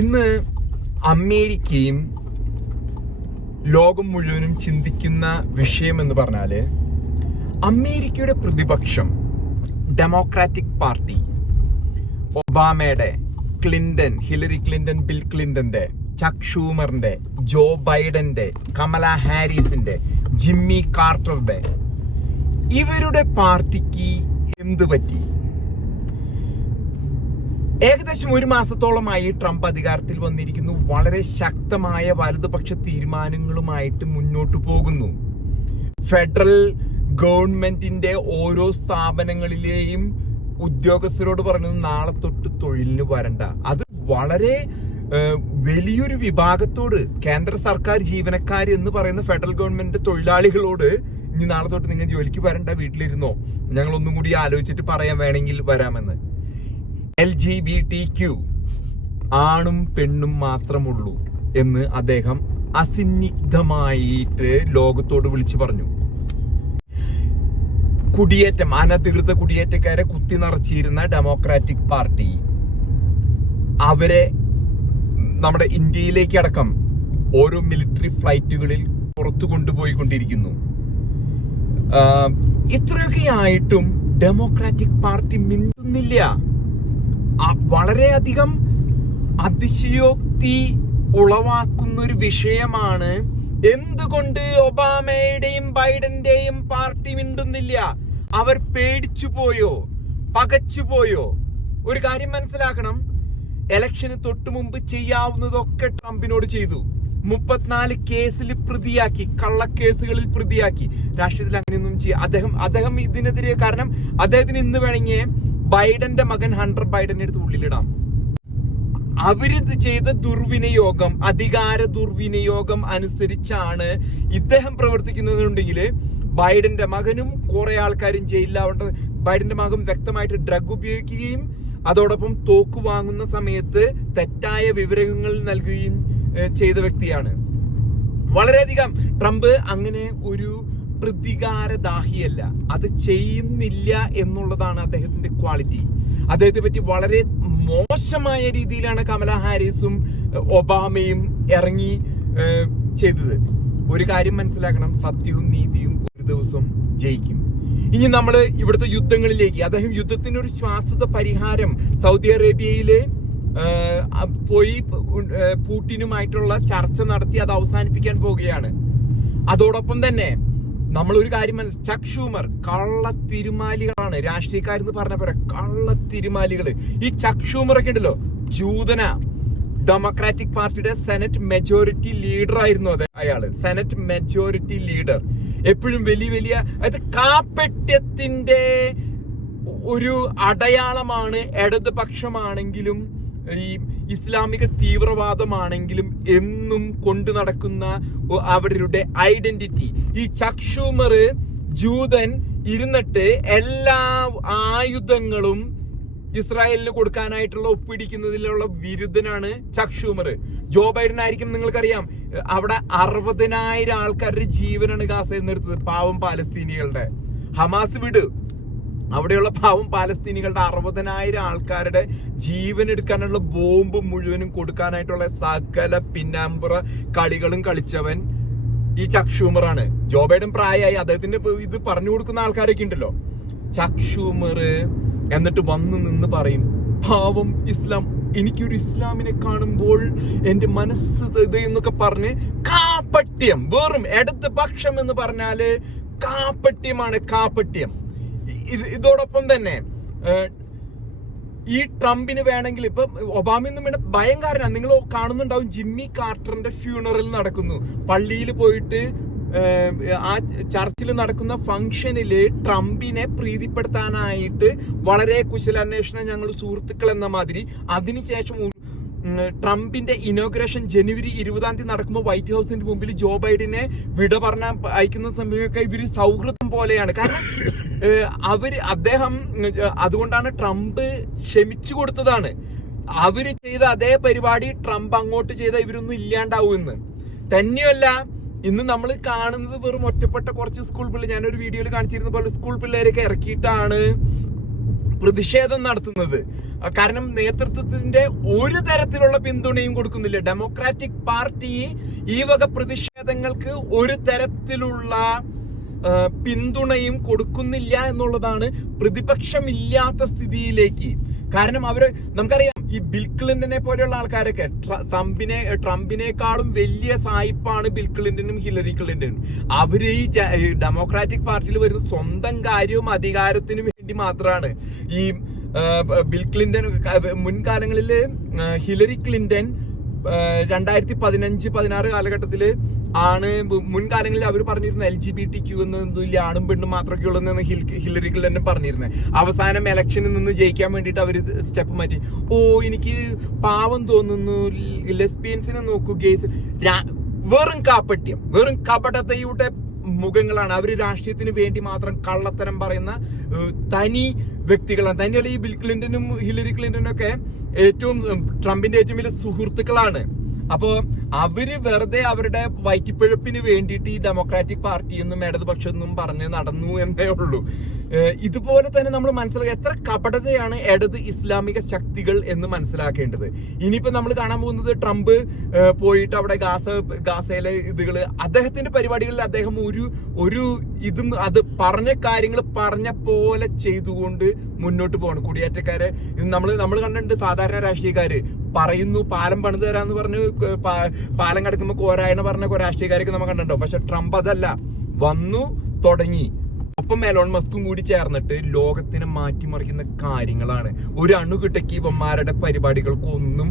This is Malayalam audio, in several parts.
ഇന്ന് അമേരിക്കയും ലോകം മുഴുവനും ചിന്തിക്കുന്ന വിഷയം എന്ന് പറഞ്ഞാല് അമേരിക്കയുടെ പ്രതിപക്ഷം ഡെമോക്രാറ്റിക് പാർട്ടി, ഒബാമയുടെ, ഹിലറി ക്ലിന്റൺ, ബിൽ ക്ലിന്റന്റെ, ചക്ക് ഷൂമറിന്റെ, ജോ ബൈഡന്റെ, കമല ഹാരിസിന്റെ, ജിമ്മി കാർട്ടറുടെ, ഇവരുടെ പാർട്ടിക്ക് എന്ത് പറ്റി? ഏകദേശം ഒരു മാസത്തോളമായി ട്രംപ് അധികാരത്തിൽ വന്നിരിക്കുന്നു. വളരെ ശക്തമായ വലതുപക്ഷ തീരുമാനങ്ങളുമായിട്ട് മുന്നോട്ട് പോകുന്നു. ഫെഡറൽ ഗവൺമെന്റിന്റെ ഓരോ സ്ഥാപനങ്ങളിലെയും ഉദ്യോഗസ്ഥരോട് പറഞ്ഞത് നാളെ തൊട്ട് തൊഴിലിന് വരണ്ട. അത് വളരെ വലിയൊരു വിഭാഗത്തോട്, കേന്ദ്ര സർക്കാർ ജീവനക്കാർ എന്ന് പറയുന്ന ഫെഡറൽ ഗവൺമെന്റ് തൊഴിലാളികളോട്, ഇനി നാളെ തൊട്ട് നിങ്ങൾ ജോലിക്ക് വരണ്ട, വീട്ടിലിരുന്നോ, ഞങ്ങൾ ഒന്നും കൂടി ആലോചിച്ചിട്ട് പറയാൻ വേണമെങ്കിൽ വരാമെന്ന്. LGBTQ ആണും പെണ്ണും മാത്രമുള്ളൂ എന്ന് അദ്ദേഹം അസന്നിഗ്ധമായിട്ട് ലോകത്തോട് വിളിച്ചു പറഞ്ഞു. കുടിയേറ്റം, അനധികൃത കുടിയേറ്റക്കാരെ കുത്തി നിറച്ചിരുന്ന ഡെമോക്രാറ്റിക് പാർട്ടി അവരെ നമ്മുടെ ഇന്ത്യയിലേക്ക് അടക്കം ഓരോ മിലിറ്ററി ഫ്ലൈറ്റുകളിൽ പുറത്തു കൊണ്ടുപോയിക്കൊണ്ടിരിക്കുന്നു. ഇത്രയൊക്കെ ആയിട്ടും ഡെമോക്രാറ്റിക് പാർട്ടി മിണ്ടുന്നില്ല. വളരെയധികം അതിശയോക്തി ഉളവാക്കുന്ന ഒരു വിഷയമാണ്. എന്തുകൊണ്ട് ഒബാമയുടെയും ബൈഡന്റെയും പാർട്ടി മിണ്ടുന്നില്ല? അവർ പേടിച്ചു പോയോ? പകച്ചു പോയോ? ഒരു കാര്യം മനസ്സിലാക്കണം, ഇലക്ഷന് തൊട്ടു മുമ്പ് ചെയ്യാവുന്നതൊക്കെ ട്രംപിനോട് ചെയ്തു. 34 കേസിൽ പ്രതിയാക്കി, കള്ളക്കേസുകളിൽ പ്രതിയാക്കി. രാഷ്ട്രീയത്തിൽ അങ്ങനെയൊന്നും അദ്ദേഹം ഇതിനെതിരെ, കാരണം അദ്ദേഹത്തിന് ഇന്ന് വേണമെങ്കിൽ ബൈഡന്റെ മകൻ ഹണ്ടർ ബൈഡനെ എടുത്ത് ഉള്ളിലിടാം. അവരിത് ചെയ്ത ദുർവിനിയോഗം, അധികാര ദുർവിനിയോഗം അനുസരിച്ചാണ് ഇദ്ദേഹം പ്രവർത്തിക്കുന്നതെന്നുണ്ടെങ്കിൽ ബൈഡന്റെ മകനും കുറെ ആൾക്കാരും ജയിലിലാവേണ്ടത്. ബൈഡന്റെ മകൻ വ്യക്തമായിട്ട് ഡ്രഗ് ഉപയോഗിക്കുകയും അതോടൊപ്പം തോക്ക് വാങ്ങുന്ന സമയത്ത് തെറ്റായ വിവരങ്ങൾ നൽകുകയും ചെയ്ത വ്യക്തിയാണ്. വളരെയധികം ട്രംപ് അങ്ങനെ ഒരു പ്രതികാരദാഹിയല്ല, അത് ചെയ്യുന്നില്ല എന്നുള്ളതാണ് അദ്ദേഹത്തിന്റെ ക്വാളിറ്റി. അദ്ദേഹത്തെ പറ്റി വളരെ മോശമായ രീതിയിലാണ് കമല ഹാരിസും ഒബാമയും ഇറങ്ങി ചെയ്തത്. ഒരു കാര്യം മനസ്സിലാക്കണം, സത്യവും നീതിയും ഒരു ദിവസം ജയിക്കും. ഇനി നമ്മൾ ഇവിടുത്തെ യുദ്ധങ്ങളിലേക്ക്, അദ്ദേഹം യുദ്ധത്തിന് ഒരു ശാശ്വത പരിഹാരം സൗദി അറേബ്യയില് പോയി പുടിനുമായിട്ടുള്ള ചർച്ച നടത്തി അത് അവസാനിപ്പിക്കാൻ പോവുകയാണ്. അതോടൊപ്പം തന്നെ നമ്മൾ ഒരു കാര്യം ചക്ക് ഷൂമർ കള്ള തിരുമാലികളാണ്. രാഷ്ട്രീയക്കാരെന്ന് പറഞ്ഞ പോലെ കള്ള തിരുമാലികള്. ഈ ചക്ക് ഷൂമർ ഒക്കെ ഉണ്ടല്ലോ, ജൂതന. ഡെമോക്രാറ്റിക് പാർട്ടിയുടെ സെനറ്റ് മെജോറിറ്റി ലീഡർ ആയിരുന്നു അയാള്. സെനറ്റ് മെജോറിറ്റി ലീഡർ എപ്പോഴും വലിയ അതായത് കാപ്പട്യത്തിന്റെ ഒരു അടയാളമാണ്. ഇടതുപക്ഷമാണെങ്കിലും ഈ ഇസ്ലാമിക തീവ്രവാദമാണെങ്കിലും എന്നും കൊണ്ടു നടക്കുന്ന അവരുടെ ഐഡന്റിറ്റി. ഈ ചക്ക് ഷൂമർ ജൂതൻ ഇരുന്നിട്ട് എല്ലാ ആയുധങ്ങളും ഇസ്രായേലിന് കൊടുക്കാനായിട്ടുള്ള ഒപ്പിടിക്കുന്നതിലുള്ള വിരുദ്ധനാണ് ചക്ക് ഷൂമർ. ജോ ബൈഡൻ ആയിരിക്കും, നിങ്ങൾക്കറിയാം, അവിടെ 60,000 ആൾക്കാരുടെ ജീവനാണ് ഗാസയിൽ നിർത്തത്. പാവം പാലസ്തീനികളുടെ. ഹമാസ് വിട്, അവിടെയുള്ള പാവം പാലസ്തീനികളുടെ 60,000 ആൾക്കാരുടെ ജീവൻ എടുക്കാനുള്ള ബോംബ് മുഴുവനും കൊടുക്കാനായിട്ടുള്ള സകല പിന്നാമ്പുറ കളികളും കളിച്ചവൻ ഈ ചക്ക് ഷൂമറാണ്. ജോ ബൈഡൻ പ്രായമായി, അദ്ദേഹത്തിന്റെ ഇത് പറഞ്ഞു കൊടുക്കുന്ന ആൾക്കാരൊക്കെ ഉണ്ടല്ലോ. ചക്ക് ഷൂമർ എന്നിട്ട് വന്നു നിന്ന് പറയും, പാവം ഇസ്ലാം, എനിക്കൊരു ഇസ്ലാമിനെ കാണുമ്പോൾ എന്റെ മനസ്സ് ഇത് എന്നൊക്കെ പറഞ്ഞ് കാപ്പട്യം. വെറും ഇടത് പക്ഷം എന്ന് പറഞ്ഞാല് കാപ്പട്യമാണ്, കാപ്പട്യം. ഇതോടൊപ്പം തന്നെ ഈ ട്രംപിന് വേണമെങ്കിൽ ഇപ്പൊ ഒബാമയൊന്നും വേണ്ട, ഭയങ്കരനാണ്. നിങ്ങൾ കാണുന്നുണ്ടാവും, ജിമ്മി കാർട്ടറിന്റെ ഫ്യൂണറൽ നടക്കുന്നു. പള്ളിയിൽ പോയിട്ട് ആ ചർച്ചിൽ നടക്കുന്ന ഫംഗ്ഷനില് ട്രംപിനെ പ്രീതിപ്പെടുത്താനായിട്ട് വളരെ കുശലാന്വേഷണം, ഞങ്ങൾ സുഹൃത്തുക്കൾ എന്ന മാതിരി. അതിനുശേഷം ട്രംപിന്റെ ഇനോഗ്രേഷൻ ജനുവരി 20 നടക്കുമ്പോൾ വൈറ്റ് ഹൗസിന്റെ മുമ്പിൽ ജോ ബൈഡനെ വിട പറഞ്ഞ അയക്കുന്ന സമയമൊക്കെ ഇവര് സൗഹൃദം പോലെയാണ്. കാരണം അദ്ദേഹം അതുകൊണ്ടാണ് ട്രംപ് ക്ഷമിച്ചു കൊടുത്തതാണ്. അവര് ചെയ്ത അതേ പരിപാടി ട്രംപ് അങ്ങോട്ട് ചെയ്ത ഇവരൊന്നും ഇല്ലാണ്ടാവുമെന്ന്. തന്നെയല്ല, ഇന്ന് നമ്മൾ കാണുന്നത് വെറും ഒറ്റപ്പെട്ട കുറച്ച് സ്കൂൾ പിള്ളേർ. ഞാനൊരു വീഡിയോയിൽ കാണിച്ചിരുന്ന പോലെ സ്കൂൾ പിള്ളേരൊക്കെ ഇറക്കിയിട്ടാണ് പ്രതിഷേധം നടത്തുന്നത്. കാരണം നേതൃത്വത്തിന്റെ ഒരു തരത്തിലുള്ള പിന്തുണയും കൊടുക്കുന്നില്ല. ഡെമോക്രാറ്റിക് പാർട്ടി ഈ വക പ്രതിഷേധങ്ങൾക്ക് ഒരു തരത്തിലുള്ള പിന്തുണയും കൊടുക്കുന്നില്ല എന്നുള്ളതാണ് പ്രതിപക്ഷമില്ലാത്ത സ്ഥിതിയിലേക്ക്. കാരണം നമുക്കറിയാം, ഈ ബിൽ ക്ലിന്റനെ പോലെയുള്ള ആൾക്കാരൊക്കെ ട്രംപിനേക്കാളും വലിയ സായിപ്പാണ് ബിൽ ക്ലിന്റനും ഹിലറി ക്ലിന്റനും. അവര് ഈ ഡെമോക്രാറ്റിക് പാർട്ടിയിൽ വരുന്ന സ്വന്തം കാര്യവും അധികാരത്തിനും വേണ്ടി മാത്രമാണ്. ഈ ബിൽ ക്ലിന്റൺ മുൻകാലങ്ങളിൽ ഹിലറി ക്ലിന്റൺ 2015-16 കാലഘട്ടത്തില് ആണ് മുൻകാലങ്ങളിൽ അവർ പറഞ്ഞിരുന്നത് LGBTQ എന്നൊന്നുമില്ല, ആണും പെണ്ണും മാത്രമൊക്കെ ഉള്ളതെന്ന് ഹിലറി ക്ലിന്റൺ പറഞ്ഞിരുന്നത്. അവസാനം ഇലക്ഷനിൽ നിന്ന് ജയിക്കാൻ വേണ്ടിയിട്ട് അവർ സ്റ്റെപ്പ് മാറ്റി. എനിക്ക് പാവം തോന്നുന്നു, ലെസ്ബിയൻസിനെ നോക്കൂ, ഗെയ്സ്, വെറും കാപ്പട്യം, വെറും കപടതയുടെ മുഖങ്ങളാണ്. അവർ രാഷ്ട്രീയത്തിന് വേണ്ടി മാത്രം കള്ളത്തരം പറയുന്ന തനി വ്യക്തികളാണ്. തന്നെയല്ല, ഈ ബിൽ ക്ലിന്റനും ഹിലറി ക്ലിന്റനും ഒക്കെ ട്രംപിന്റെ ഏറ്റവും വലിയ സുഹൃത്തുക്കളാണ്. അപ്പോ അവര് വെറുതെ അവരുടെ വയറ്റിപ്പഴപ്പിന് വേണ്ടിയിട്ട് ഈ ഡെമോക്രാറ്റിക് പാർട്ടി എന്നും ഇടതുപക്ഷം എന്നും പറഞ്ഞ് നടന്നു എന്നേ ഉള്ളൂ. ഇതുപോലെ തന്നെ നമ്മൾ മനസ്സിലാക്കുക എത്ര കപടതയാണ് ഇടത് ഇസ്ലാമിക ശക്തികൾ എന്ന് മനസ്സിലാക്കേണ്ടത്. ഇനിയിപ്പോ നമ്മൾ കാണാൻ പോകുന്നത് ട്രംപ് പോയിട്ട് അവിടെ ഗാസയിലെ അദ്ദേഹത്തിന്റെ പരിപാടികളിൽ അദ്ദേഹം ഇതും അത് പറഞ്ഞ കാര്യങ്ങൾ പറഞ്ഞ പോലെ ചെയ്തുകൊണ്ട് മുന്നോട്ട് പോകണം. കുടിയേറ്റക്കാരെ നമ്മൾ കണ്ടിട്ടുണ്ട്. സാധാരണ രാഷ്ട്രീയക്കാര് പറയുന്നു പാലം പണിത് തരാന്ന് പറഞ്ഞ് പാലം കിടക്കുമ്പോ കോരായണ പറഞ്ഞ രാഷ്ട്രീയക്കാരൊക്കെ നമ്മൾ കണ്ടിട്ടുണ്ടോ. പക്ഷെ ട്രംപ് അതല്ല, വന്നു തുടങ്ങി. ഒപ്പം എലോൺ മസ്കും കൂടി ചേർന്നിട്ട് ലോകത്തിനെ മാറ്റിമറിക്കുന്ന കാര്യങ്ങളാണ്. ഒരു അണുകിട്ടക്ക് ഇവന്മാരുടെ പരിപാടികൾക്കൊന്നും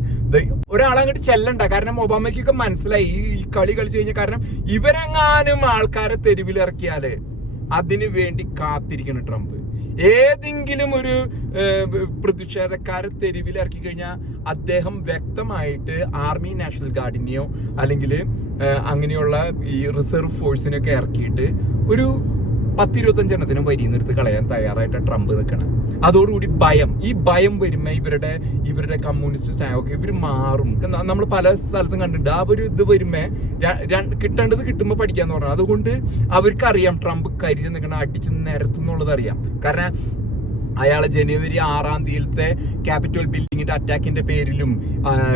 ഒരാളങ്ങോട്ട് ചെല്ലണ്ട. കാരണം ഒബാമയ്ക്കൊക്കെ മനസ്സിലായി ഈ കളി കളിച്ചു കഴിഞ്ഞാൽ, കാരണം ഇവരെങ്ങാനും ആൾക്കാരെ തെരുവിലിറക്കിയാല് അതിനു വേണ്ടി കാത്തിരിക്കണം ട്രംപ്. ഏതെങ്കിലും ഒരു പ്രതിഷേധക്കാരെ തെരുവിലിറക്കി കഴിഞ്ഞാൽ അദ്ദേഹം വ്യക്തമായിട്ട് ആർമി, നാഷണൽ ഗാർഡിനെയോ അല്ലെങ്കിൽ അങ്ങനെയുള്ള ഈ റിസർവ് ഫോഴ്സിനെയൊക്കെ ഇറക്കിയിട്ട് ഒരു 10-25 എണ്ണത്തിനും വരി നിർത്തി കളയാൻ തയ്യാറായിട്ട് ട്രംപ് നിൽക്കണം. അതോടുകൂടി ഈ ഭയം വരുമ്പോ ഇവരുടെ കമ്മ്യൂണിസ്റ്റ് സ്റ്റായൊക്കെ ഇവർ മാറും. നമ്മൾ പല സ്ഥലത്തും കണ്ടിട്ടുണ്ട്. ആ ഒരു ഇത് വരുമ്പോ കിട്ടേണ്ടത് കിട്ടുമ്പോ പഠിക്കാന്ന് പറഞ്ഞാൽ, അതുകൊണ്ട് അവർക്കറിയാം ട്രംപ് കരിഞ്ഞ് നിൽക്കണം, അടിച്ച് നിരത്തുന്നുള്ളത് അറിയാം. കാരണം അയാളെ ജനുവരി 6-ാം തീയതിയിലത്തെ ക്യാപിറ്റൽ ബിൽഡിങ്ങിന്റെ അറ്റാക്കിന്റെ പേരിലും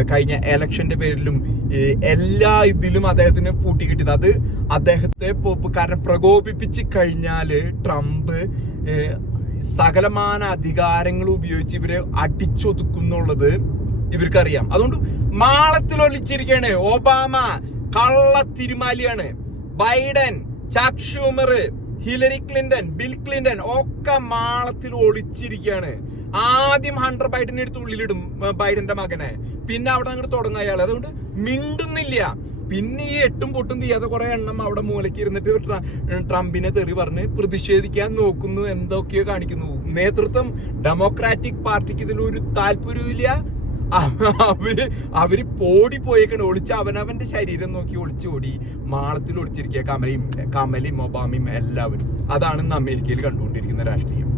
കഴിഞ്ഞ എലക്ഷന്റെ പേരിലും എല്ലാ ഇതിലും അദ്ദേഹത്തിന് പൂട്ടിക്കിട്ടിയത്. അത് അദ്ദേഹത്തെ കാരണം പ്രകോപിപ്പിച്ച് കഴിഞ്ഞാല് ട്രംപ് സകലമാന അധികാരങ്ങൾ ഉപയോഗിച്ച് ഇവരെ അടിച്ചൊതുക്കുന്നുള്ളത് ഇവർക്കറിയാം. അതുകൊണ്ട് മാളത്തിൽ ഒളിച്ചിരിക്കുകയാണ് ഒബാമ, കള്ള തിരുമാലിയാണ്. ബൈഡൻ, ചാക്ക് Schumer, Hillary Clinton, bill Clinton ഒക്കെ മാളത്തിൽ ഒളിച്ചിരിക്കുകയാണ്. ആദ്യം ഹണ്ടർ ബൈഡനെ എടുത്ത് ഉള്ളിലിടും, ബൈഡന്റെ മകനെ. പിന്നെ അവിടെ അങ്ങോട്ട് തുടങ്ങും അയാൾ. അതുകൊണ്ട് മിണ്ടുന്നില്ല. പിന്നെ ഈ എട്ടും പൊട്ടും ചെയ്യാതെ കുറെ എണ്ണം അവിടെ മൂലയ്ക്ക് ഇരുന്നിട്ട് ട്രംപിനെ തെറി പറഞ്ഞ് പ്രതിഷേധിക്കാൻ നോക്കുന്നു, എന്തൊക്കെയോ കാണിക്കുന്നു. നേതൃത്വം ഡെമോക്രാറ്റിക് പാർട്ടിക്ക് ഇതിലൊരു താല്പര്യമില്ല. അവര് പോയേക്കാണ്, ഒളിച്ച് അവനവന്റെ ശരീരം നോക്കി ഒളിച്ചോടി മാളത്തിൽ ഒളിച്ചിരിക്കുക. കമലയും ഒബാമയും എല്ലാവരും. അതാണ് ഇന്ന് അമേരിക്കയിൽ കണ്ടുകൊണ്ടിരിക്കുന്ന രാഷ്ട്രീയം.